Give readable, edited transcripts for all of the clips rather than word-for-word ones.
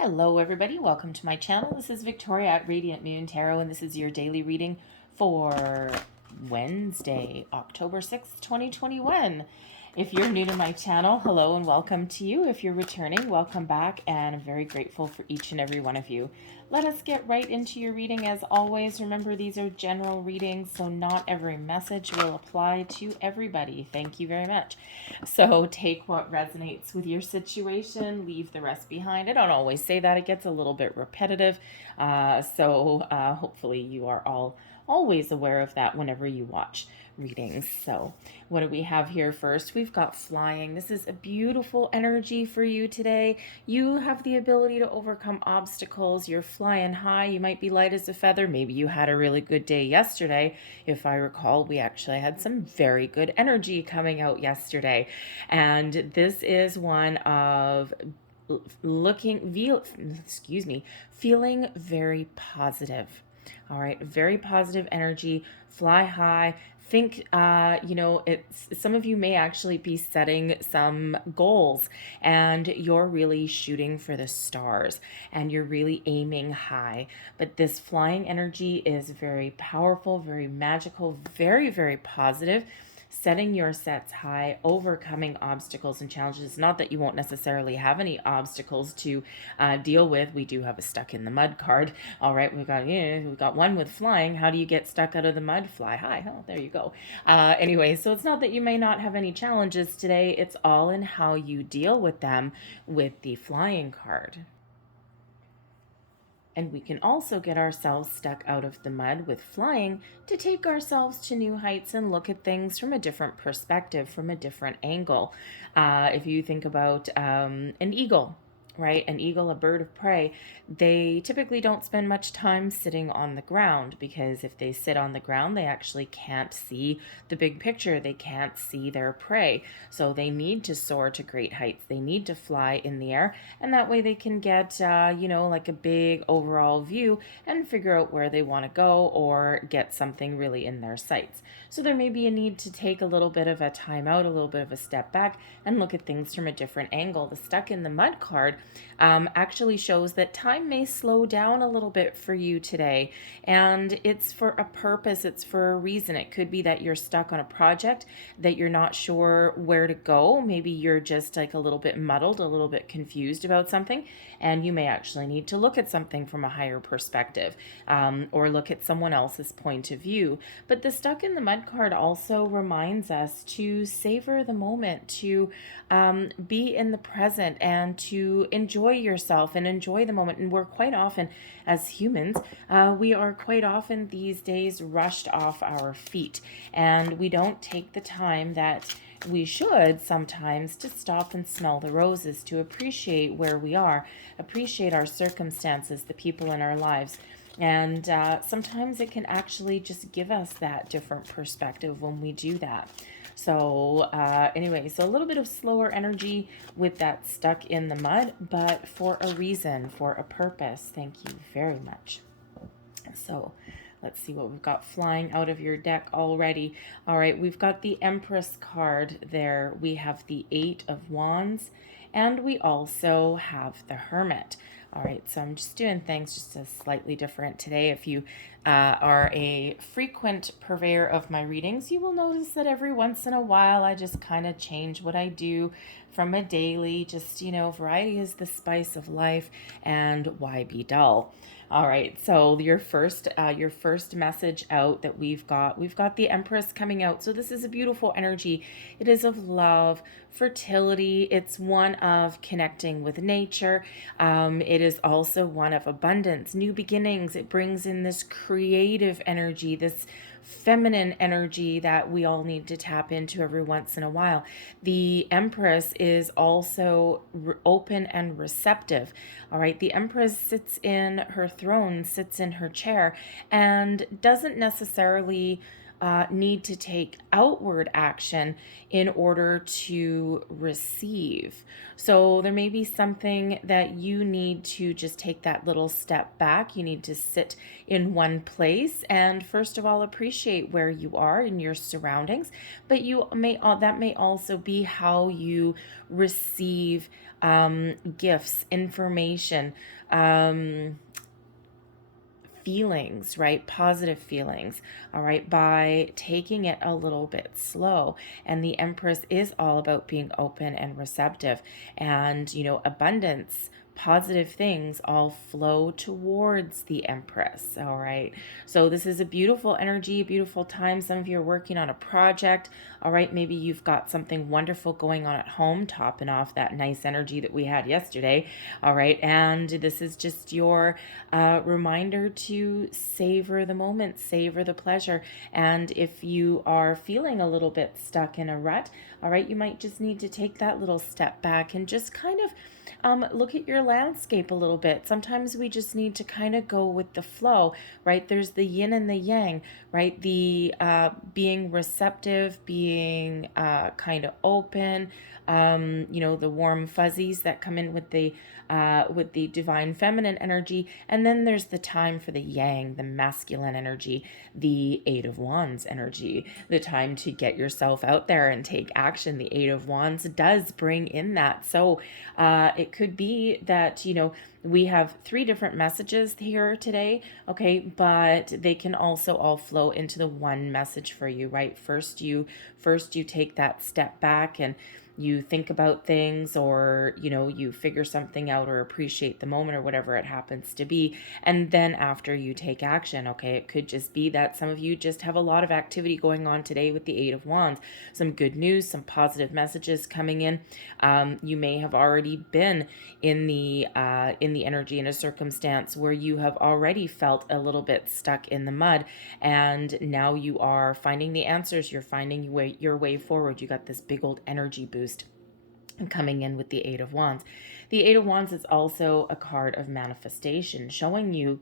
Hello everybody, welcome to my channel. This is Victoria at Radiant Moon Tarot, and this is your daily reading for Wednesday, October 6th, 2021. If you're new to my channel, hello and welcome to you. If you're returning, welcome back, and I'm very grateful for each and every one of you. Let us get right into your reading. As always, remember these are general readings, so not every message will apply to everybody. Thank you very much. So take what resonates with your situation, leave the rest behind. I don't always say that. It gets a little bit repetitive. Hopefully you are all always aware of that whenever you watch readings. So what do we have here first? We've got flying. This is a beautiful energy for you today. You have the ability to overcome obstacles. You're flying high. You might be light as a feather. Maybe you had a really good day yesterday. If I recall, we actually had some very good energy coming out yesterday. And this is one of feeling very positive. All right, very positive energy, fly high. Think, some of you may actually be setting some goals and you're really shooting for the stars and you're really aiming high. But this flying energy is very powerful, very magical, very, very positive. Setting your sets high, overcoming obstacles and challenges. Not that you won't necessarily have any obstacles to deal with. We do have a stuck in the mud card. All right, we've got one with flying. How do you get stuck out of the mud? Fly high. Oh, there you go. Anyway, so it's not that you may not have any challenges today. It's all in how you deal with them with the flying card. And we can also get ourselves stuck out of the mud with flying to take ourselves to new heights and look at things from a different perspective, from a different angle. If you think about an eagle, right? An eagle, a bird of prey, they typically don't spend much time sitting on the ground because if they sit on the ground, they actually can't see the big picture. They can't see their prey. So they need to soar to great heights. They need to fly in the air, and that way they can get, like a big overall view and figure out where they want to go or get something really in their sights. So there may be a need to take a little bit of a time out, a little bit of a step back, and look at things from a different angle. The stuck in the mud card actually shows that time may slow down a little bit for you today, and it's for a purpose. It's for a reason. It could be that you're stuck on a project that you're not sure where to go. Maybe you're just like a little bit muddled, a little bit confused about something, and you may actually need to look at something from a higher perspective, or look at someone else's point of view. But the stuck in the mud card also reminds us to savor the moment, to be in the present, and to enjoy yourself and enjoy the moment. And we're quite often, as humans, we are quite often these days rushed off our feet, and we don't take the time that we should sometimes to stop and smell the roses, to appreciate where we are, appreciate our circumstances, the people in our lives. And sometimes it can actually just give us that different perspective when we do that. So so a little bit of slower energy with that stuck in the mud, but for a reason, for a purpose. Thank you very much. So let's see what we've got flying out of your deck already. All right, we've got the Empress card there. We have the Eight of Wands, and we also have the Hermit. All right, so I'm just doing things just a slightly different today. If you are a frequent purveyor of my readings, you will notice that every once in a while I just kind of change what I do from a daily. Just, variety is the spice of life, and why be dull? All right, so your first message out that we've got the Empress coming out. So this is a beautiful energy. It is of love, fertility. It's one of connecting with nature. It is also one of abundance, new beginnings. It brings in this creative energy, this feminine energy that we all need to tap into every once in a while. The Empress is also open and receptive. All right, the Empress sits in her throne, sits in her chair, and doesn't necessarily need to take outward action in order to receive. So there may be something that you need to just take that little step back. You need to sit in one place and first of all appreciate where you are in your surroundings, but that may also be how you receive gifts, information, feelings, right? Positive feelings, all right, by taking it a little bit slow. And the Empress is all about being open and receptive, and, abundance. Positive things all flow towards the Empress. All right. So, this is a beautiful energy, a beautiful time. Some of you are working on a project. All right. Maybe you've got something wonderful going on at home, topping off that nice energy that we had yesterday. All right. And this is just your reminder to savor the moment, savor the pleasure. And if you are feeling a little bit stuck in a rut, all right, you might just need to take that little step back and just kind of look at your landscape a little bit. Sometimes we just need to kind of go with the flow, right? There's the yin and the yang, right? The being receptive, being kind of open, the warm fuzzies that come in with the divine feminine energy. And then there's the time for the yang, the masculine energy, the Eight of Wands energy, the time to get yourself out there and take action. The Eight of Wands does bring in that. So it could be that, we have 3 different messages here today, okay, but they can also all flow into the one message for you, right? First you take that step back and you think about things, or you figure something out or appreciate the moment or whatever it happens to be, and then after you take action. Okay, it could just be that some of you just have a lot of activity going on today with the Eight of Wands, some good news, some positive messages coming in. You may have already been in the energy in a circumstance where you have already felt a little bit stuck in the mud, and now you are finding the answers. You're finding your way forward. You got this big old energy boost coming in with the Eight of Wands. The Eight of Wands is also a card of manifestation, showing you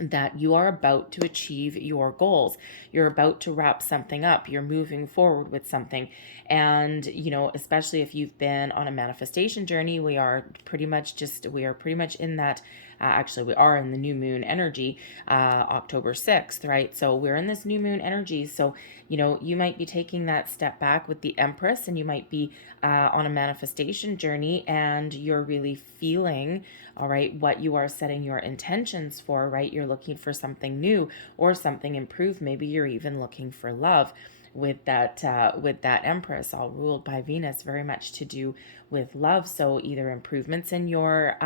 that you are about to achieve your goals. You're about to wrap something up. You're moving forward with something. And, especially if you've been on a manifestation journey, we are pretty much in that. Actually, we are in the new moon energy, October 6th, right? So we're in this new moon energy. So, you might be taking that step back with the Empress, and you might be on a manifestation journey, and you're really feeling, all right, what you are setting your intentions for, right? You're looking for something new or something improved. Maybe you're even looking for love with that Empress, all ruled by Venus, very much to do with love. So either improvements in your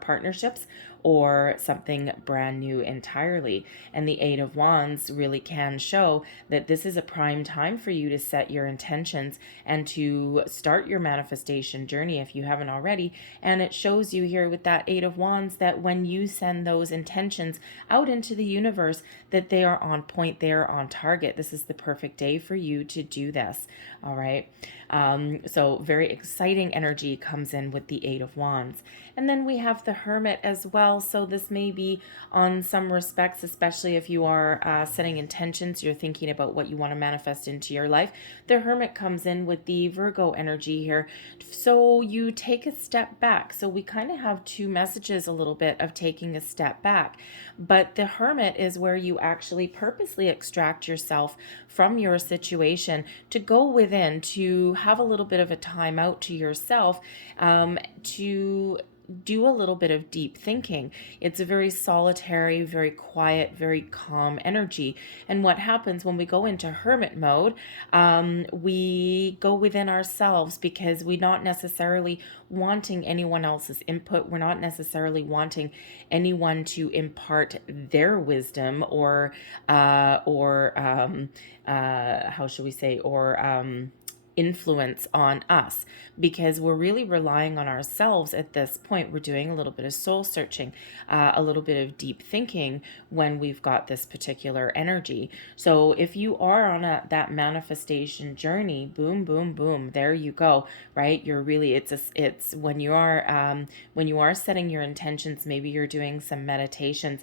partnerships, or something brand new entirely. And the Eight of Wands really can show that this is a prime time for you to set your intentions and to start your manifestation journey if you haven't already. And it shows you here with that Eight of Wands that when you send those intentions out into the universe, that they are on point, they are on target. This is the perfect day for you to do this. All right. So very exciting energy comes in with the Eight of Wands. And then we have the Hermit as well. So this may be on some respects, especially if you are setting intentions, you're thinking about what you want to manifest into your life. The Hermit comes in with the Virgo energy here. So you take a step back. So we kind of have 2 messages a little bit of taking a step back. But the Hermit is where you actually purposely extract yourself from your situation to go within, to have a little bit of a time out to yourself, to do a little bit of deep thinking. It's a very solitary, very quiet, very calm energy. And what happens when we go into hermit mode, we go within ourselves because we're not necessarily wanting anyone else's input. We're not necessarily wanting anyone to impart their wisdom or how should we say, or influence on us, because we're really relying on ourselves at this point. We're doing a little bit of soul searching, a little bit of deep thinking when we've got this particular energy. So if you are on that manifestation journey, boom, boom, boom, there you go, right? You're really, it's when you are setting your intentions, maybe you're doing some meditations,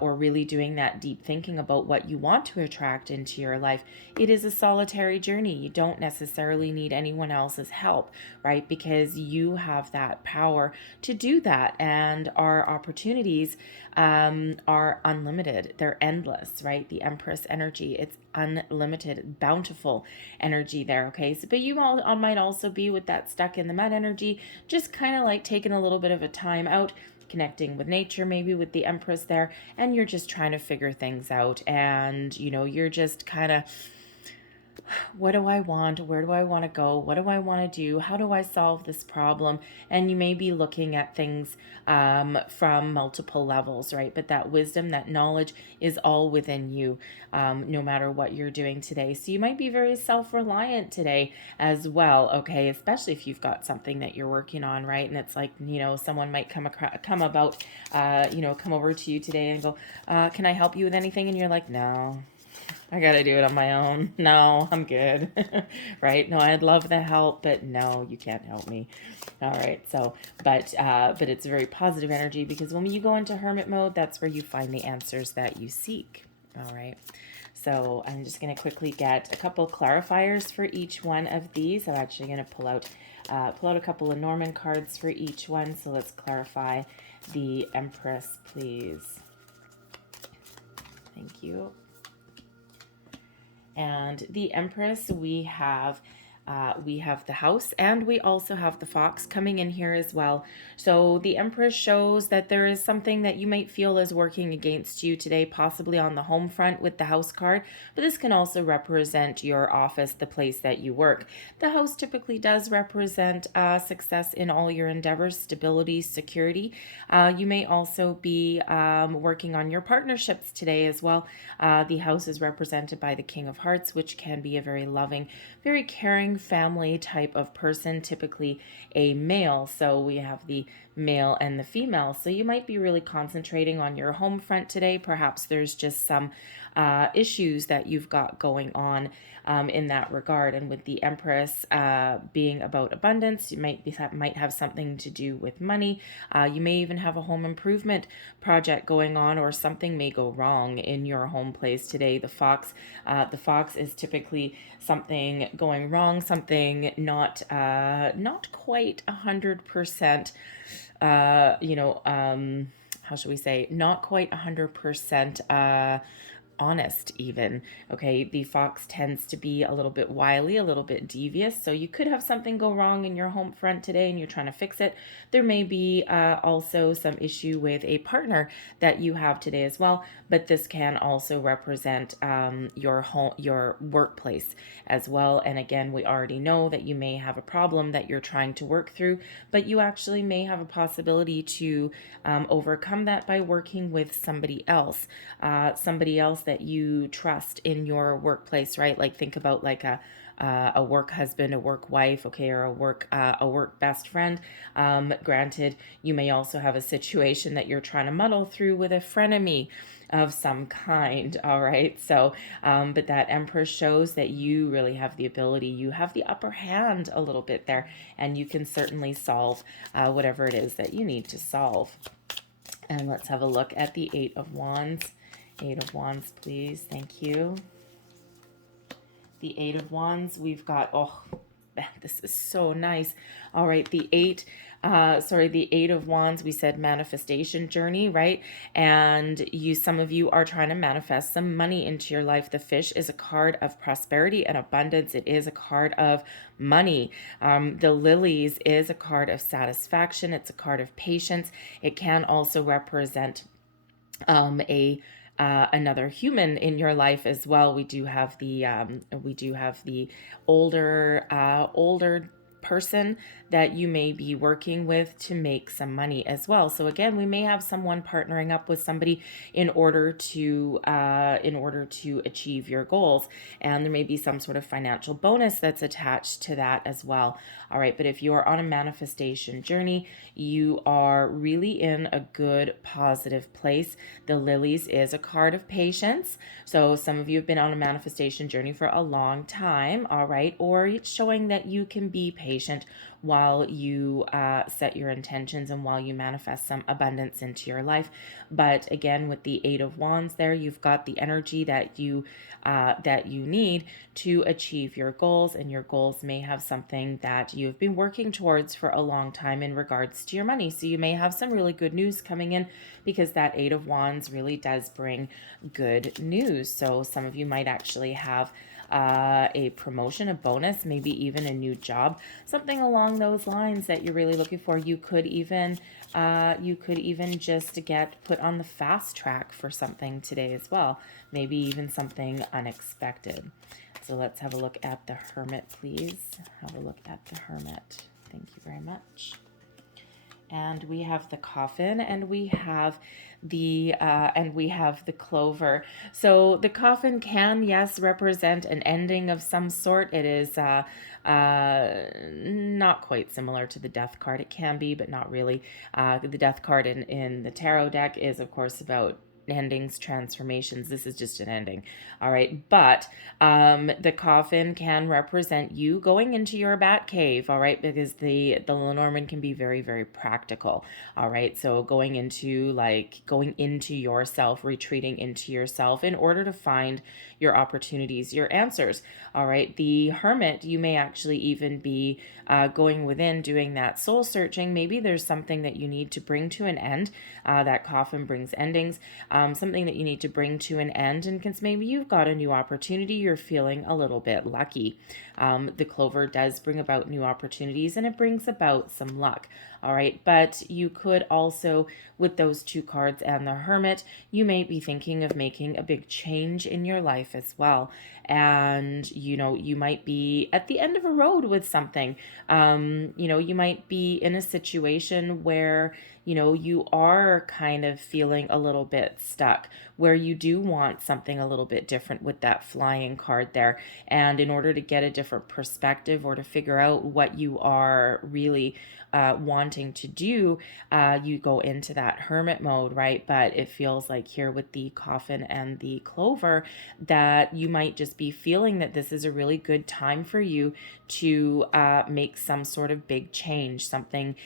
or really doing that deep thinking about what you want to attract into your life. It is a solitary journey. You don't necessarily need anyone else's help, right? Because you have that power to do that. And our opportunities are unlimited. They're endless, right? The Empress energy, it's unlimited, bountiful energy there, okay? So, but you all might also be with that stuck in the mud energy, just kind of like taking a little bit of a time out, connecting with nature, maybe with the Empress there, and you're just trying to figure things out. And, you're just kind of, what do I want? Where do I want to go? What do I want to do? How do I solve this problem? And you may be looking at things from multiple levels, right? But that wisdom, that knowledge is all within you, no matter what you're doing today. So you might be very self-reliant today as well, okay? Especially if you've got something that you're working on, right? And it's like, someone might come over to you today and go, can I help you with anything? And you're like, no, I gotta do it on my own. No, I'm good. Right? No, I'd love the help, but no, you can't help me. All right. So, but it's very positive energy, because when you go into hermit mode, that's where you find the answers that you seek. All right. So I'm just going to quickly get a couple clarifiers for each one of these. I'm actually going to pull out a couple of Norman cards for each one. So let's clarify the Empress, please. Thank you. And the Empress, we have the house, and we also have the fox coming in here as well. So the Empress shows that there is something that you might feel is working against you today, possibly on the home front with the house card, but this can also represent your office, the place that you work. The house typically does represent success in all your endeavors, stability, security. You may also be working on your partnerships today as well. The house is represented by the King of Hearts, which can be a very loving, very caring family type of person, typically a male. So we have the male and the female. So you might be really concentrating on your home front today. Perhaps there's just some issues that you've got going on in that regard. And with the Empress being about abundance, you might have something to do with money. You may even have a home improvement project going on, or something may go wrong in your home place today. The fox is typically something going wrong, something not quite 100%. How should we say? Not quite 100%. Honest even. Okay, the fox tends to be a little bit wily, a little bit devious, so you could have something go wrong in your home front today and you're trying to fix it. There may be also some issue with a partner that you have today as well, but this can also represent your workplace as well. And again, we already know that you may have a problem that you're trying to work through, but you actually may have a possibility to overcome that by working with somebody else that you trust in your workplace, right? Like think about like a work husband, a work wife, okay, or a work best friend. Granted, you may also have a situation that you're trying to muddle through with a frenemy of some kind. All right. So, but that Empress shows that you really have the ability, you have the upper hand a little bit there, and you can certainly solve whatever it is that you need to solve. And let's have a look at the Eight of Wands. Eight of Wands, please. Thank you. The Eight of Wands, we've got, oh, this is so nice. All right, the Eight of Wands, we said manifestation journey, right? And some of you are trying to manifest some money into your life. The fish is a card of prosperity and abundance. It is a card of money. The lilies is a card of satisfaction. It's a card of patience. It can also represent another human in your life as well. We do have the older person that you may be working with to make some money as well. So again, we may have someone partnering up with somebody in order to achieve your goals, and there may be some sort of financial bonus that's attached to that as well. All right, but if you're on a manifestation journey, you are really in a good positive place. The lilies is a card of patience. So some of you have been on a manifestation journey for a long time, all right, or it's showing that you can be patient while you set your intentions and while you manifest some abundance into your life. But again, with the Eight of Wands there, you've got the energy that you need to achieve your goals, and your goals may have something that you've been working towards for a long time in regards to your money. So you may have some really good news coming in, because that Eight of Wands really does bring good news. So some of you might actually have a promotion, a bonus, maybe even a new job, something along those lines that you're really looking for. You could even just get put on the fast track for something today as well, maybe even something unexpected. So let's have a look at the Hermit, please. Have a look at the Hermit. Thank you very much. And we have the Coffin, and we have the Clover. So the Coffin can, yes, represent an ending of some sort. It is not quite similar to the Death card. It can be, but not really. The Death card in the tarot deck is, of course, about endings, transformations. This is just an ending. All right. But the Coffin can represent you going into your bat cave. All right. Because the Lenormand can be very, very practical. All right. So going into yourself, retreating into yourself in order to find your opportunities, your answers. All right. The Hermit, you may actually even be going within, doing that soul searching. Maybe there's something that you need to bring to an end. That Coffin brings endings. Something that you need to bring to an end, and because maybe you've got a new opportunity, you're feeling a little bit lucky. The Clover does bring about new opportunities, and it brings about some luck. All right, but you could also, with those two cards and the Hermit, you may be thinking of making a big change in your life as well. And, you might be at the end of a road with something. You might be in a situation where, you are kind of feeling a little bit stuck, where you do want something a little bit different with that Flying card there. And in order to get a different perspective, or to figure out what you are really wanting to do, you go into that Hermit mode, right? But it feels like here with the Coffin and the Clover that you might just be feeling that this is a really good time for you to make some sort of big change, something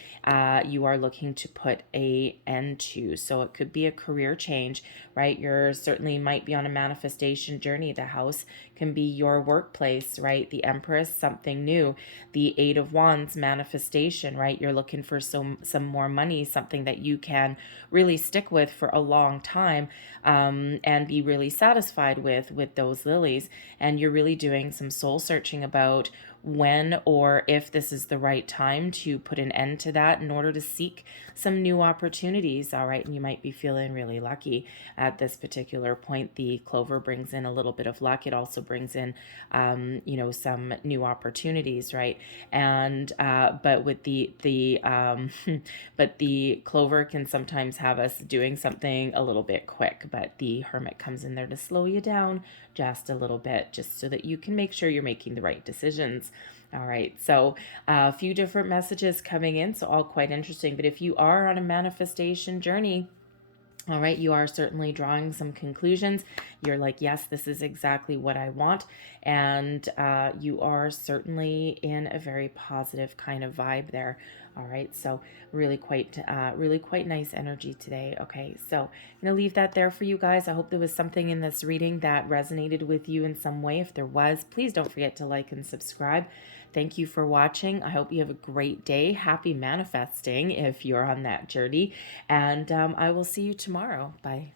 you are looking to put an end to. So it could be a career change, right? You're certainly might be on a manifestation journey. The house can be your workplace, right? The Empress, something new. The Eight of Wands, manifestation, right? You're looking for some more money, something that you can really stick with for a long time, and be really satisfied with those lilies. And you're really doing some soul searching about when or if this is the right time to put an end to that in order to seek some new opportunities. All right. And you might be feeling really lucky at this particular point. The Clover brings in a little bit of luck. It also brings in, some new opportunities, right? And, but with but the Clover can sometimes have us doing something a little bit quick, but the Hermit comes in there to slow you down just a little bit, just so that you can make sure you're making the right decisions. All right, so a few different messages coming in, so all quite interesting. But if you are on a manifestation journey, all right, you are certainly drawing some conclusions. You're like, yes, this is exactly what I want. And you are certainly in a very positive kind of vibe there. All right, so really quite nice energy today. Okay, so I'm going to leave that there for you guys. I hope there was something in this reading that resonated with you in some way. If there was, please don't forget to like and subscribe. Thank you for watching. I hope you have a great day. Happy manifesting if you're on that journey. And I will see you tomorrow. Bye.